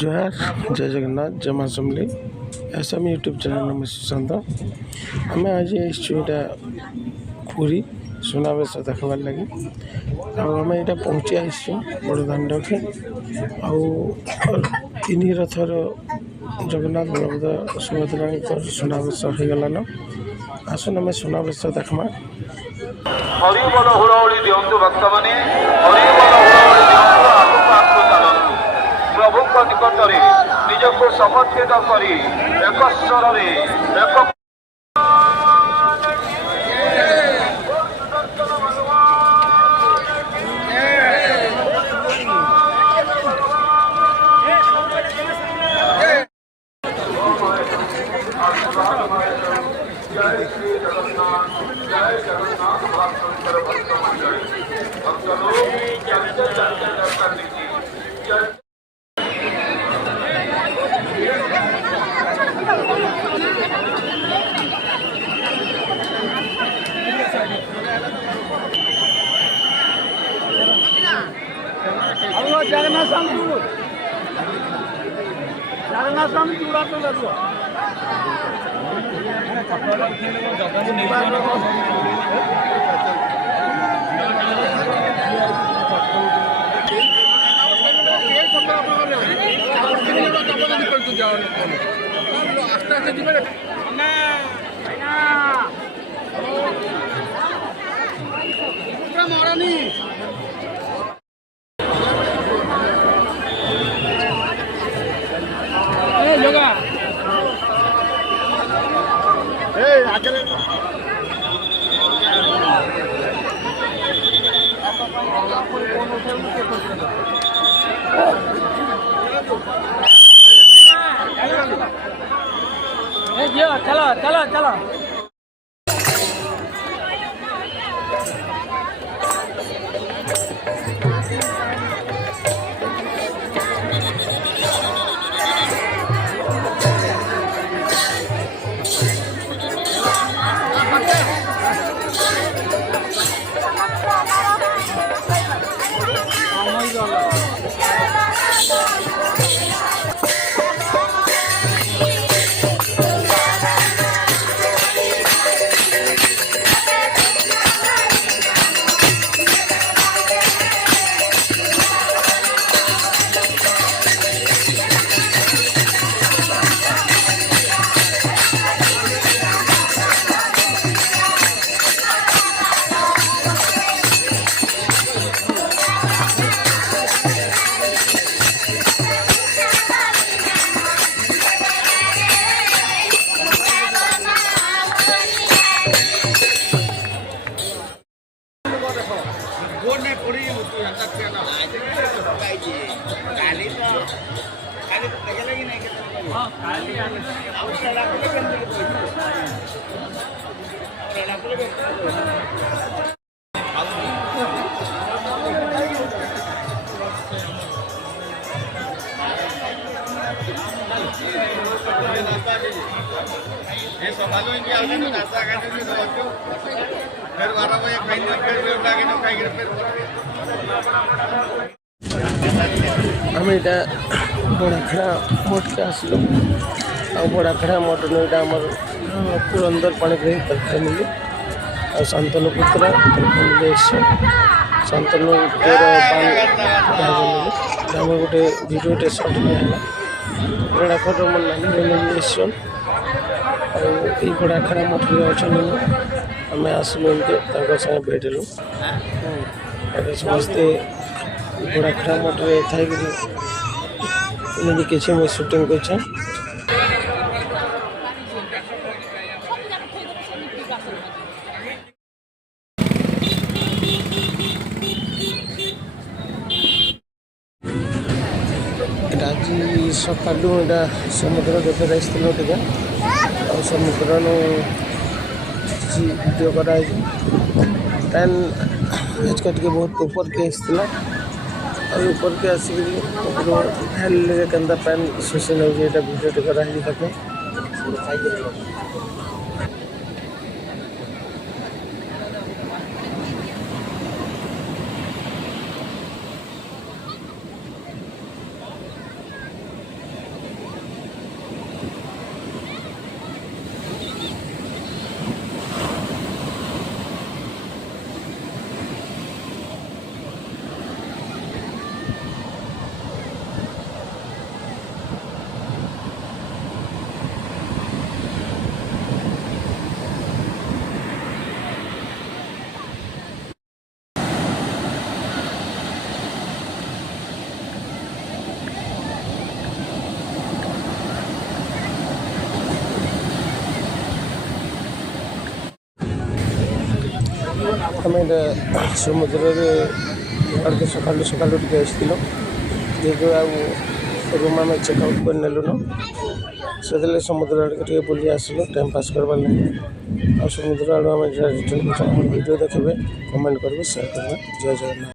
जोहार जय जगन्नाथ जय मां समली ऐसा मैं यूट्यूब चैनल में सुशांत आम आज इटा पूरी सुनावेश देखबार लगे आम यहाँ पहुँची आसु बड़ दाण्ड के तीन रथर जगन्नाथ बलभद्र सुभद्रा सुनावेश हो गलान आसन आम सुनावेश देखमा हरिबल हुड़हुड़ी दिंतु भक्त मैंने हरिबल हुड़हुड़ी दिंतु आगू चलतु प्रभु निकट में निजक समर्पित कर एक स्वर एक जय श्री जगन्नाथ जय जगन्नाथ भास्कर भक्त मंडल भक्त लोग जय दर्शन लीजिए। जगन्नाथ स्वामी चूड़ा तो लगो आस्ते आस्ते जीवन महारानी योगा आगे चलो चलो चलो आम यहाँ बड़ाखड़ा मठ के आसलु बड़ाखड़ा मठ नईटा आम पुरंदर पाणिग्राही फैमिली और शांतनु पुत्र फैमिली शांतनु आम गोटे भिडियोटे सर्ट दिखाला बड़ाखड़ मोर नानी फैमिली आई बड़ाखड़ा मठ अच्छा आम आसलु एमती सागे भेट लु समस्ते बड़ाखड़ा मठे थी किसी मुझे सुटिंग कर सकालू यहाँ समुद्र देखा जाइए टे समुद्र वीडियो कराई पैन आजका टे बहुत ऊपर के आसला ऊपर के आसिक पैन शोषी नौ वीडियो टे कराई आम समुद्र में सकालू सकालू टे आसलु जेहतु रूम आम चेकआउट कर नेलुन से समुद्र आड़े बुली आसलु टाइम पास करवार लगे आ समुद्र आड़ आम रिटर्न वीडियो देखिए कमेंट करेंगे शेयर करेंगे। जय जगन्नाथ।